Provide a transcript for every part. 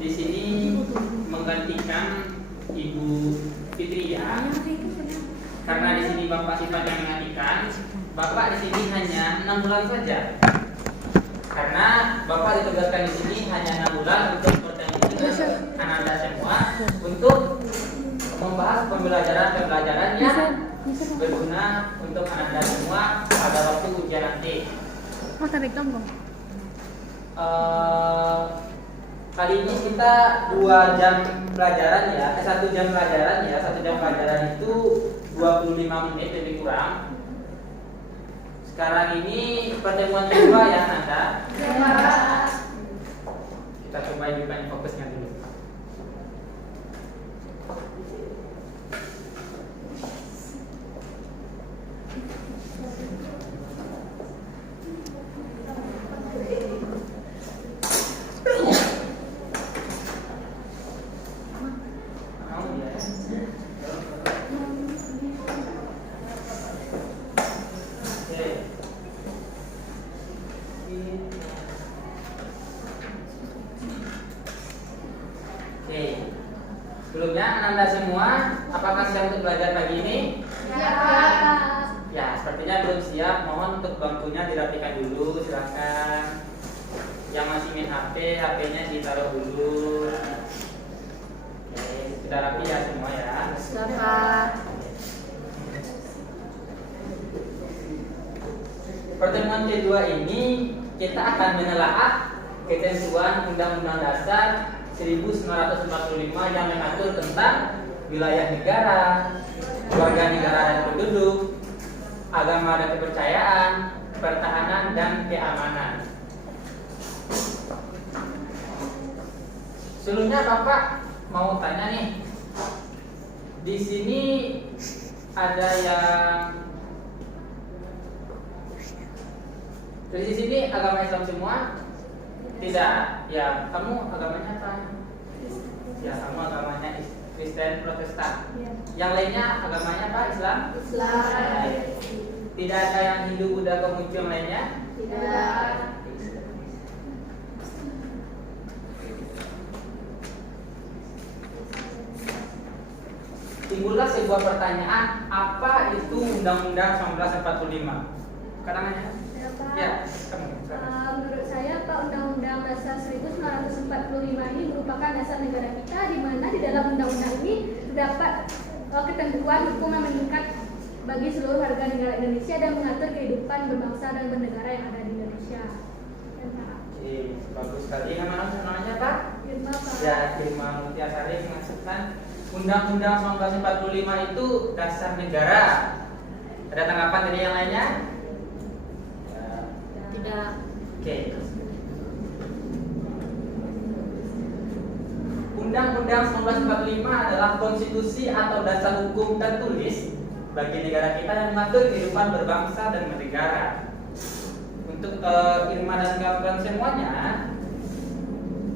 di sini menggantikan Ibu Fitri ya. Karena di sini Bapak sifatnya menggantikan, Bapak di sini hanya 6 bulan saja. Karena Bapak ditugaskan di sini hanya 6 bulan untuk bertemu dengan Ananda semua untuk membahas pembelajaran yang berguna untuk Ananda semua pada waktu ujian nanti. Kali ini kita 2 jam pelajaran ya, 1 jam pelajaran ya, 1 jam pelajaran itu 25 menit lebih kurang. Sekarang ini pertemuan kedua ya Nanda. Kita coba hidupkan fokusnya dulu. Sebelumnya Ananda semua, apakah siap untuk belajar pagi ini? Ya, Pak. Ya, sepertinya belum siap. Mohon untuk bangkunya dirapikan dulu, silakan. Yang masih main HP, HP-nya ditaruh dulu. Oke, sudah rapi ya semua ya. Sudah, Pak. Pertemuan kedua ini kita akan menelaah ketentuan Undang-Undang Dasar 1945 yang mengatur tentang wilayah negara, warga negara dan penduduk, agama dan kepercayaan, pertahanan dan keamanan. Sebelumnya Bapak mau tanya nih, di sini ada yang di sini agama Islam semua? Tidak. Ya, kamu agamanya apa? Ya, kamu agamanya Kristen Protestan. Yang lainnya agamanya apa? Islam? Islam. Tidak ada yang Hindu, Buddha, Konghucu yang lainnya? Tidak. Timbullah sebuah pertanyaan, apa itu Undang-Undang 1945? Karangannya? Ya, kamu. Menurut saya Pak, Undang-Undang Dasar 1945 ini merupakan dasar negara kita, di mana di dalam undang-undang ini terdapat ketentuan hukum yang mengikat bagi seluruh warga negara Indonesia dan mengatur kehidupan berbangsa dan bernegara yang ada di Indonesia. Oke, bagus sekali. Namanya Pak? Irma, Pak. Ya, Irma Mutiasari mengajukan Undang-Undang 1945 itu dasar negara. Ada tanggapan dari yang lainnya? Tidak. Oke. Undang-Undang 1945 adalah konstitusi atau dasar hukum tertulis bagi negara kita yang mengatur kehidupan berbangsa dan bernegara. Untuk Irma dan kawan-kawan semuanya,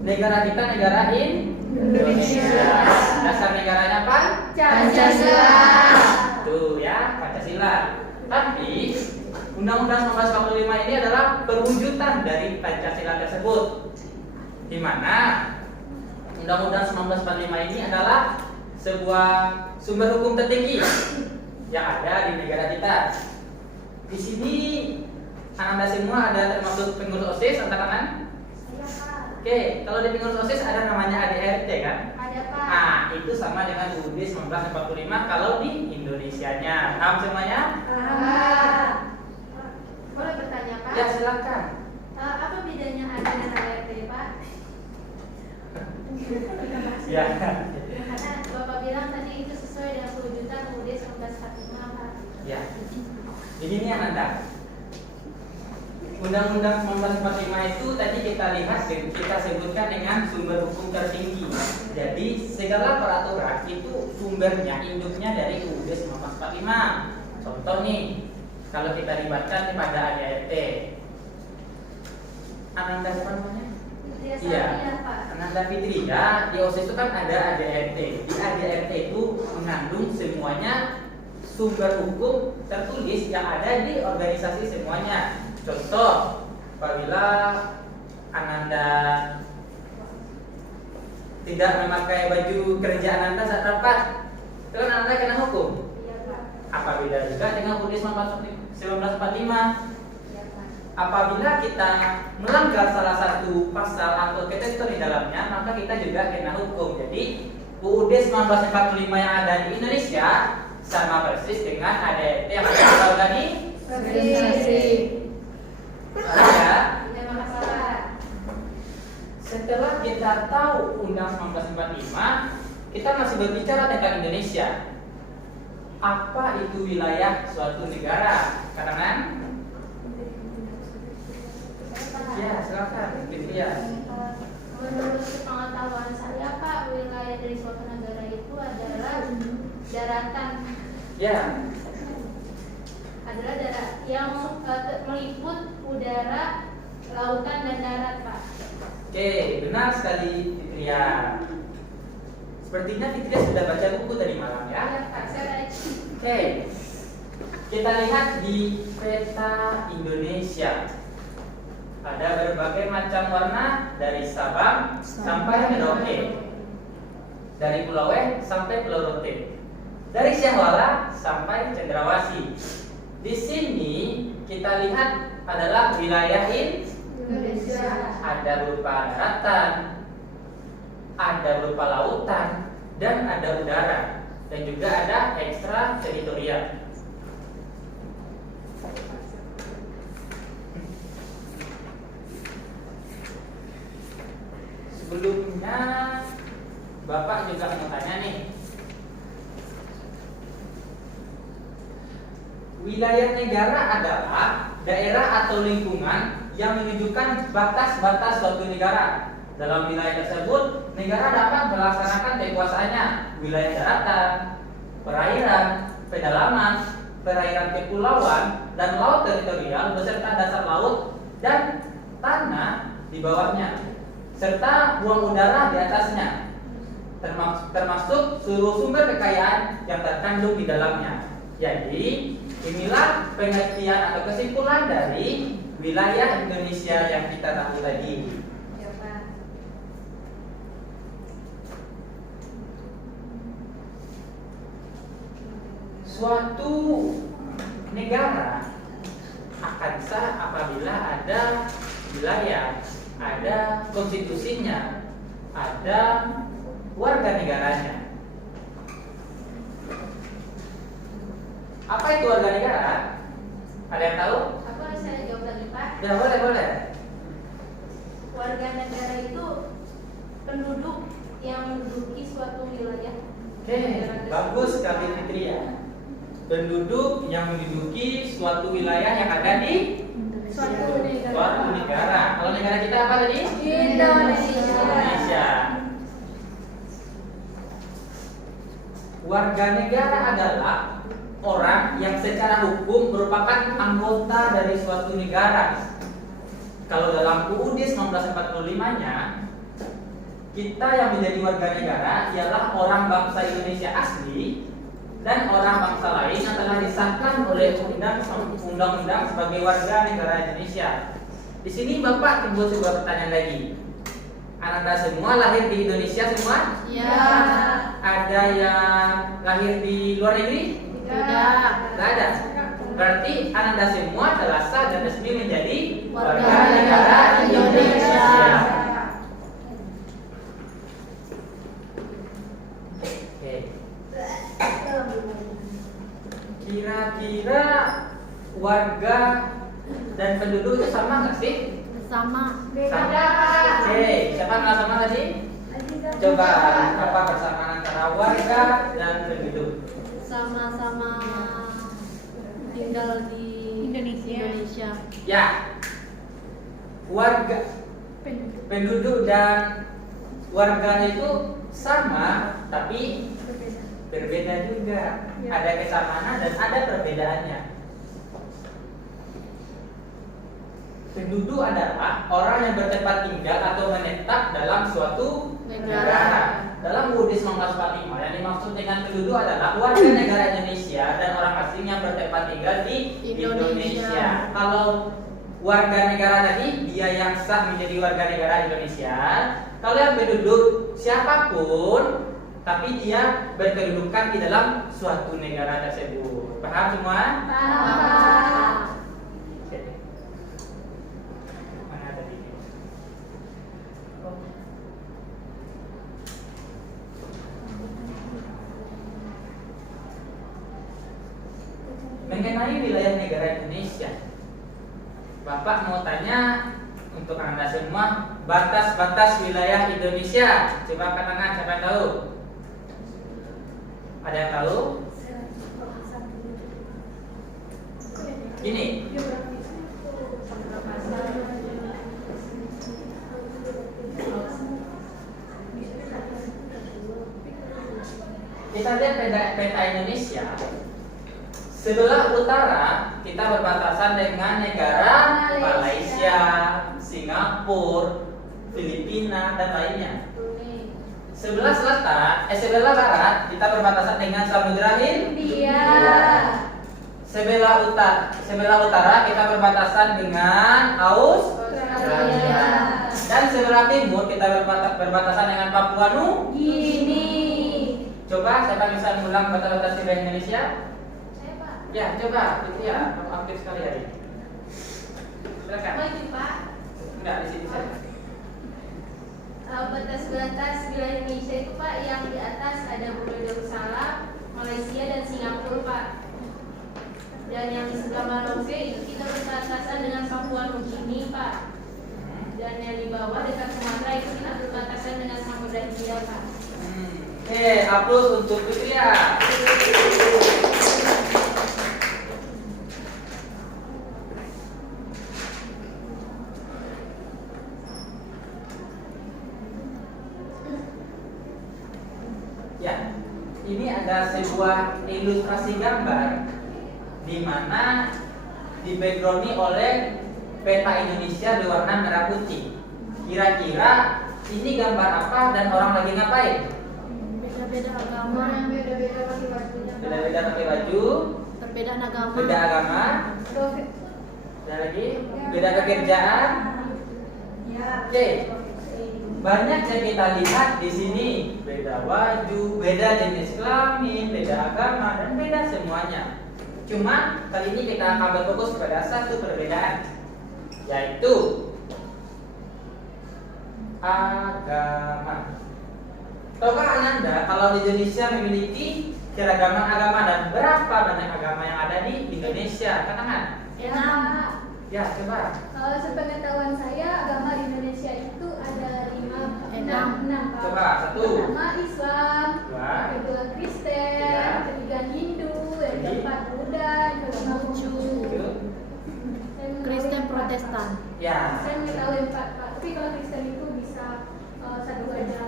negara kita negara Indonesia. Dasar negaranya apa? Pancasila. Tuh ya, Pancasila. Tapi Undang-Undang 1945 ini adalah perwujudan dari Pancasila tersebut, di mana Undang-Undang 1945 ini adalah sebuah sumber hukum tertinggi yang ada di negara kita. Di sini Anda semua ada termasuk pengurus OSIS, angkat tangan. Iya, Pak. Oke, kalau di pengurus OSIS ada namanya ADRT kan? Ada, Pak. Nah, itu sama dengan UUD 1945 kalau di Indonesianya. Paham semuanya? Boleh bertanya, Pak? Ya, silakan. Apa bedanya ADA dan ART, Pak? Ya. Karena Bapak bilang tadi itu sesuai dengan perwujudan UUD 1945, Pak. Ya. Jadi ini yang Anda. Undang-Undang 1945 itu tadi kita lihat, kita sebutkan dengan sumber hukum tertinggi. Jadi segala peraturan itu sumbernya, induknya dari UUD 1945. Contoh nih, kalau kita libatkan kepada ADRT, Ananda siapa namanya? Iya, Ananda Fitri ya. Di OSIS itu kan ada ADRT. Di ADRT itu mengandung semuanya sumber hukum tertulis yang ada di organisasi semuanya. Contoh, apabila Ananda tidak memakai baju kerja Ananda saat rapat, itu kan Ananda kena hukum. Iya, Pak. Apabila juga dengan UUD 1945, Iya, Pak. apabila kita melanggar salah satu pasal atau ketentuan di dalamnya, maka kita juga kena hukum. Jadi UUD 1945 yang ada di Indonesia sama persis dengan ADRT yang ada di organisasi. Ya. Iya, Pak. Setelah kita tahu Undang 1945, kita masih berbicara tentang Indonesia. Apa itu wilayah suatu negara? Karangan? Ya, silakan. Ya. Menurut pengetahuan saya, Pak, wilayah dari suatu negara itu adalah daratan. Ya. Adalah darat yang meliput udara, lautan dan darat, Pak. Oke, benar sekali Fitria. Sepertinya Fitria sudah baca buku tadi malam ya. Ya, Pak. Saya Oke, kita lihat di peta Indonesia. Ada berbagai macam warna dari Sabang sampai Merauke, dari Pulau W sampai Pulau Rote, dari Syahwala sampai Cendrawasih. Di sini kita lihat adalah wilayah Indonesia. ada berupa daratan, ada berupa lautan, dan ada udara, dan juga ada ekstra teritorial. Sebelumnya Bapak juga mau tanya nih, wilayah negara adalah daerah atau lingkungan yang menunjukkan batas-batas suatu negara. Dalam wilayah tersebut, negara dapat melaksanakan kekuasaannya. Wilayah daratan, perairan, pedalaman, perairan kepulauan, dan laut teritorial beserta dasar laut dan tanah di bawahnya, serta ruang udara di atasnya, termasuk seluruh sumber kekayaan yang terkandung di dalamnya. Jadi, inilah pengertian atau kesimpulan dari wilayah Indonesia yang kita tahu tadi. Ya, Pak. Suatu negara akan sah apabila ada wilayah, ada konstitusinya, ada warga negaranya. Apa itu warga negara? Ada yang tahu? Apa saya jawab lagi, Pak? Ya, boleh. Warga negara itu penduduk yang menduduki suatu wilayah. Oke, bagus sekali Fitria. Penduduk yang menduduki suatu wilayah yang ada di suatu negara. Kalau negara kita apa tadi? Indonesia. Warga negara adalah orang yang secara hukum merupakan anggota dari suatu negara. Kalau dalam UUD 1945-nya, kita yang menjadi warga negara ialah orang bangsa Indonesia asli dan orang bangsa lain yang telah disahkan oleh undang-undang sebagai warga negara Indonesia. Di sini Bapak timbul sebuah pertanyaan lagi. Ananda semua lahir di Indonesia semua? Ya. Ada yang lahir di luar negeri? Tidak. Tidak ada. Berarti Ananda semua telah sah dan resmi menjadi Warga negara Indonesia. Oke. Kira-kira warga dan penduduk itu sama nggak sih? Sama. Beda. Oke, siapa nggak sama tadi? Coba apa persamaan antara warga dan penduduk? Sama-sama tinggal di Indonesia. Ya, warga, penduduk dan warga itu sama, tapi berbeda juga. Ada kesamaan dan ada perbedaannya. Penduduk adalah orang yang bertempat tinggal atau menetap dalam suatu negara. Dalam UUD 1945 yang dimaksud dengan penduduk adalah warga negara Indonesia dan orang asing yang bertempat tinggal di Indonesia. Kalau warga negara tadi, dia yang sah menjadi warga negara Indonesia. Kalau yang penduduk siapapun, tapi dia berkedudukan di dalam suatu negara tersebut. Paham semua? Paham. Oke. Mana tadi? Mengenai wilayah negara Indonesia, Bapak mau tanya untuk Anda semua, batas-batas wilayah Indonesia. Coba angkat tangan, siapa yang tahu? Ada yang tahu? Gini, kita lihat peta Indonesia. Sebelah utara kita berbatasan dengan negara Malaysia, Singapura, Filipina, dan lainnya. Sebelah barat kita berbatasan dengan Samudra India. Sebelah utara kita berbatasan dengan Australia. Dan sebelah timur kita berbatasan dengan Papua New Gini. Coba siapa bisa mengulang batas-batas wilayah Indonesia? Saya, Pak. Ya, coba, ya, aktif sekali hari ini. Silakan. Maju, Pak. Enggak di sini saja. Batas-batas wilayah Indonesia itu, Pak, yang di atas ada Brunei Darussalam, Malaysia, dan Singapura, Pak. Dan yang di sebelah Merauke itu kita berbatasan dengan Papua Nugini, Pak. Dan yang di bawah dekat Sumatera itu kita berbatasan dengan Samudra Hindia, Pak. Oke, aplaus untuk Fitria. Ya, ini ada sebuah ilustrasi gambar di mana di-background oleh peta Indonesia berwarna merah putih. Kira-kira ini gambar apa dan orang lagi ngapain? Beda-beda agama. Beda-beda pakai bajunya. Beda-beda pakai baju, Perbedaan agama. beda agama, dan lagi beda pekerjaan. Oke. Banyak yang kita lihat di sini, beda baju, beda jenis kelamin, beda agama, dan beda semuanya. Cuma kali ini kita akan berfokus pada satu perbedaan, yaitu agama. Tahukah Ananda kalau di Indonesia memiliki keragaman agama dan berapa banyak agama yang ada di Indonesia? Katakan. 6. Ya, coba. Kalau sepengetahuan saya, agama di Indonesia itu ada 6. Coba, 1. Pertama Islam, 2. kedua Kristen, Tiga. ketiga Hindu, yang Jadi. keempat Buddha, yang kelima Konghucu. Kristen Protestan. Ya. Saya mengetahui 4, Pak. Tapi kalau Kristen itu bisa 1 aja.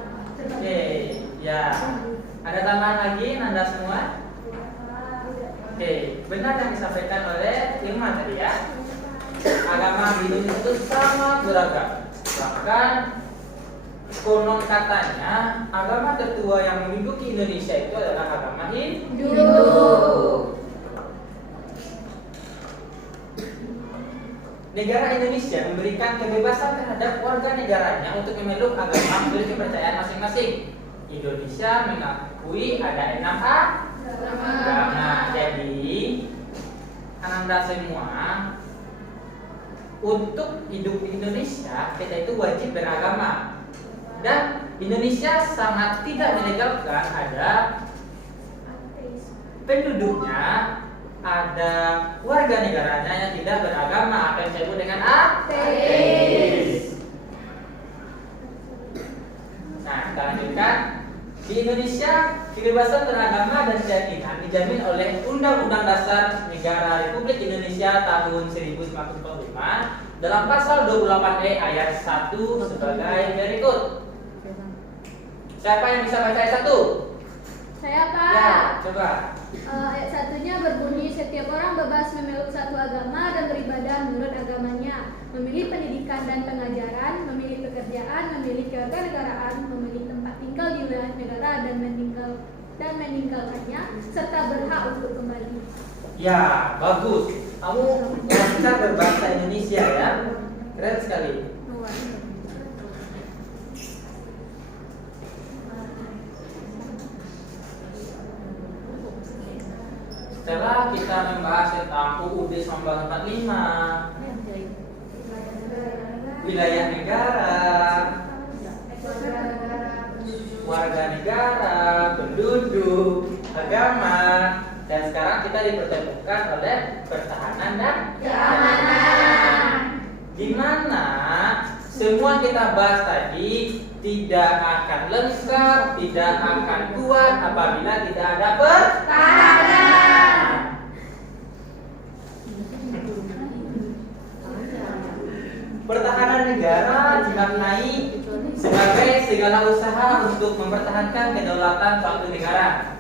Oke, ya. Ada tambahan lagi Nanda semua? Oke, benar yang disampaikan oleh Irma tadi ya. Agama di Indonesia itu sangat beragam. Bahkan konon katanya agama tertua yang menduduki Indonesia itu adalah agama Hindu. Negara Indonesia memberikan kebebasan terhadap warga negaranya untuk memeluk agama menurut kepercayaan masing-masing. Indonesia mengakui ada 6 agama. Jadi, Ananda semua untuk hidup di Indonesia kita itu wajib beragama. Dan Indonesia sangat tidak melegalkan ada penduduknya, ada warga negaranya yang tidak beragama, apa yang disebut dengan ateis. Nah, kita lanjutkan. Di Indonesia, kebebasan beragama dan keyakinan dijamin oleh Undang-Undang Dasar Negara Republik Indonesia tahun 1945 dalam pasal 28E ayat 1 sebagai berikut. Siapa yang bisa baca ayat 1? Saya, Pak. Ya, coba. Ayat 1-nya berbunyi, setiap orang bebas memeluk satu agama dan beribadah menurut agamanya, memilih pendidikan dan pengajaran, memilih pekerjaan, memilih kewarganegaraan, memilih tempat tinggal di wilayah negara dan meninggalkannya, serta berhak untuk kembali. Ya, bagus. Kamu bisa berbahasa Indonesia ya, keren sekali. Setelah kita membahas tentang UUD 1945, wilayah negara, warga negara, penduduk, agama, dan sekarang kita dipertemukan oleh pertahanan dan keamanan. Dimana semua kita bahas tadi tidak akan lengkap, tidak akan kuat apabila tidak ada pertahanan. Pertahanan negara dimaknai sebagai segala usaha untuk mempertahankan kedaulatan suatu negara,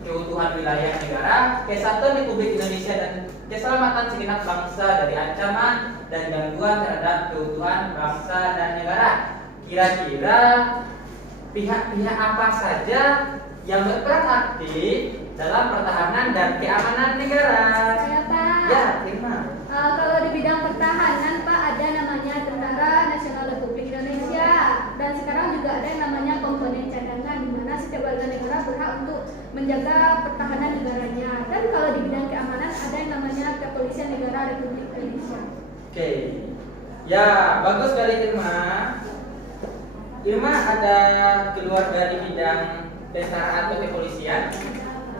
keutuhan wilayah negara, kesatuan Republik Indonesia, dan keselamatan segenap bangsa dari ancaman dan gangguan terhadap keutuhan bangsa dan negara. Kira-kira pihak-pihak apa saja yang berperan aktif dalam pertahanan dan keamanan negara? Saya Pak. Ya, Irma. Kalau di bidang pertahanan Pak, ada namanya Tentara Nasional Republik Indonesia, dan sekarang juga ada yang namanya komponen cadangan, di mana setiap warga negara berhak untuk menjaga pertahanan negaranya. Dan kalau di bidang keamanan ada yang namanya Kepolisian Negara Republik Indonesia. Oke. Ya, bagus sekali Irma. Irma ada keluar dari bidang tentara atau kepolisian?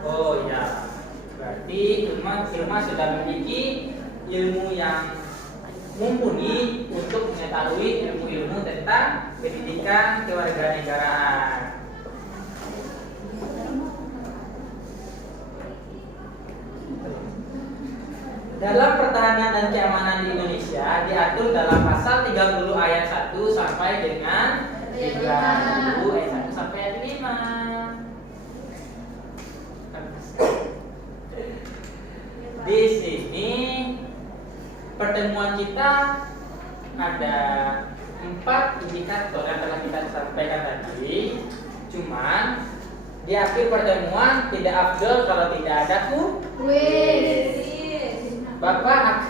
Oh ya, berarti Irma sudah memiliki ilmu yang mumpuni untuk mengetahui ilmu-ilmu tentang pendidikan kewarganegaraan. Dalam pertahanan dan keamanan di Indonesia diatur dalam pasal 30 ayat 1 sampai dengan 30 ayat 1 sampai ayat 5. Di sini pertemuan kita ada 4 indikator yang telah kita sampaikan tadi. Cuman di akhir pertemuan tidak afdol kalau tidak ada kuis. Bapak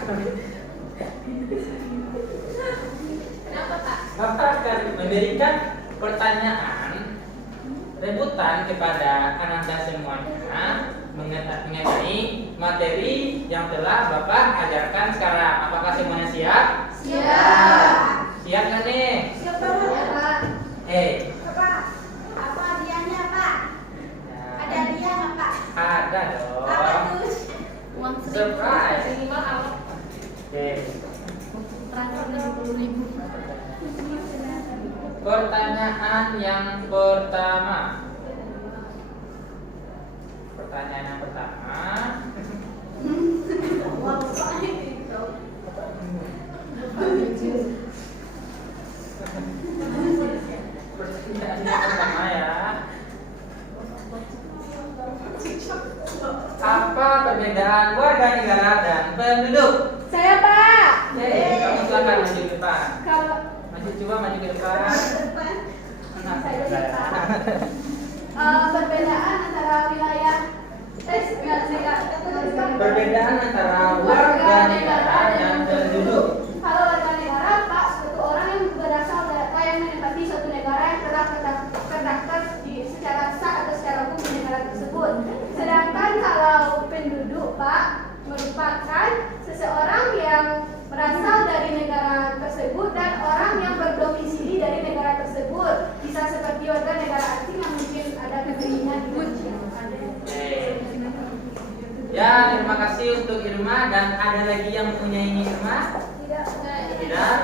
akan memberikan pertanyaan rebutan kepada Ananda semuanya mengenai materi yang telah Bapak ajarkan sekarang. Apakah semuanya siap? Siap. Siap kan nih? Siap Pak. Pak, apa hadiahnya Pak? Ada hadiah nggak Pak? Ada dong. Apa tuh? Uang Surprise. minimal awal. Oke. Transfer 70.000. Pertanyaan yang pertama. Pertanyaan yang pertama. Pertanyaan yang pertama ya. Apa perbedaan warga negara dan penduduk? Saya Pak. Kamu silakan maju ke depan. Kalau Coba maju ke depan. Nah, perbedaan antara wilayah perbedaan antara warga negara dan penduduk. Kalau warga negara Pak, suatu orang yang berasal dari yang menempati suatu negara yang telah terdaftar secara sah atau secara hukum di negara tersebut. Sedangkan kalau penduduk Pak merupakan seseorang yang berasal dari negara tersebut dan orang yang berdomisili dari negara tersebut. Bisa seperti warga negara asing yang mungkin ada negerinya di Indonesia. Ya, terima kasih untuk Irma. Dan ada lagi yang mempunyai Irma? Tidak?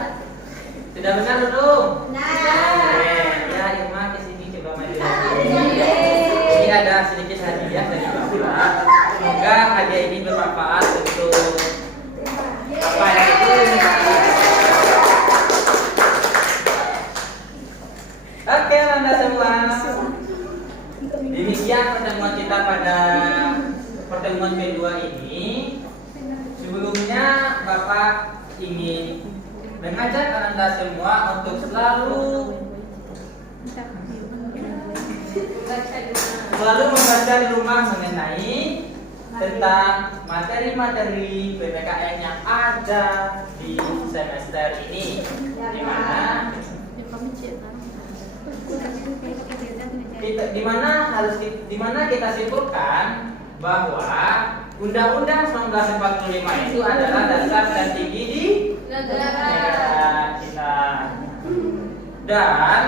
Sudah benar belum? Ya, Irma kesini coba maju. Ini ada sedikit hadiah dari Bapak. Semoga hadiah ini bermanfaat untuk apa itu? Oke, Anda semua. Demikian pertemuan kita pada pertemuan kedua ini. Sebelumnya Bapak ingin mengajak Anda semua untuk selalu membaca di rumah mengenai tentang materi-materi PPKN yang ada di semester ini, di mana kita simpulkan bahwa Undang-Undang 1945 itu adalah dasar tertinggi di negara kita. Dan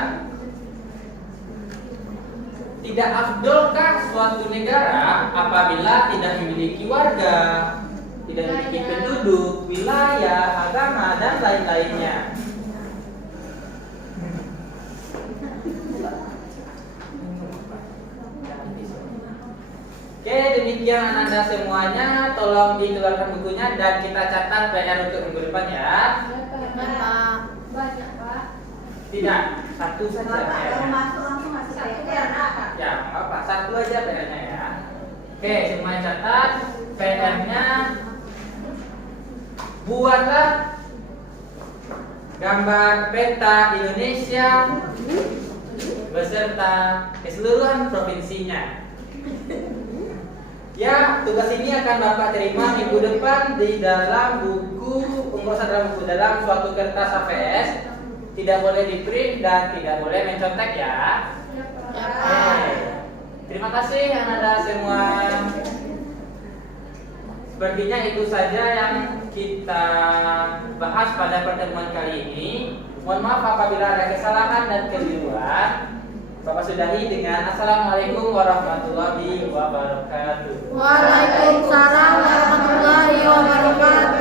tidak afdolkah suatu negara apabila tidak memiliki warga, tidak memiliki penduduk, wilayah, agama, dan lain-lainnya. Oke, demikian Anda semuanya. Tolong dikeluarkan bukunya dan kita catat PR untuk minggu depan ya. Banyak Pak. Tidak, satu saja Bapak kalau PR-nya. masuk langsung masuk Satu PR apa? Ya, apa? Satu aja PR-nya ya. Oke, semua catat PR-nya. Buatlah gambar peta Indonesia beserta keseluruhan provinsinya. Ya, tugas ini akan Bapak terima minggu depan di dalam buku, dalam suatu kertas HVS. Tidak boleh di print dan tidak boleh mencontek ya. Oke. Terima kasih Anda semua. Sepertinya itu saja yang kita bahas pada pertemuan kali ini. Mohon maaf apabila ada kesalahan dan keliruan. Bapak sudahi dengan Assalamualaikum warahmatullahi wabarakatuh. Waalaikumsalam warahmatullahi wabarakatuh.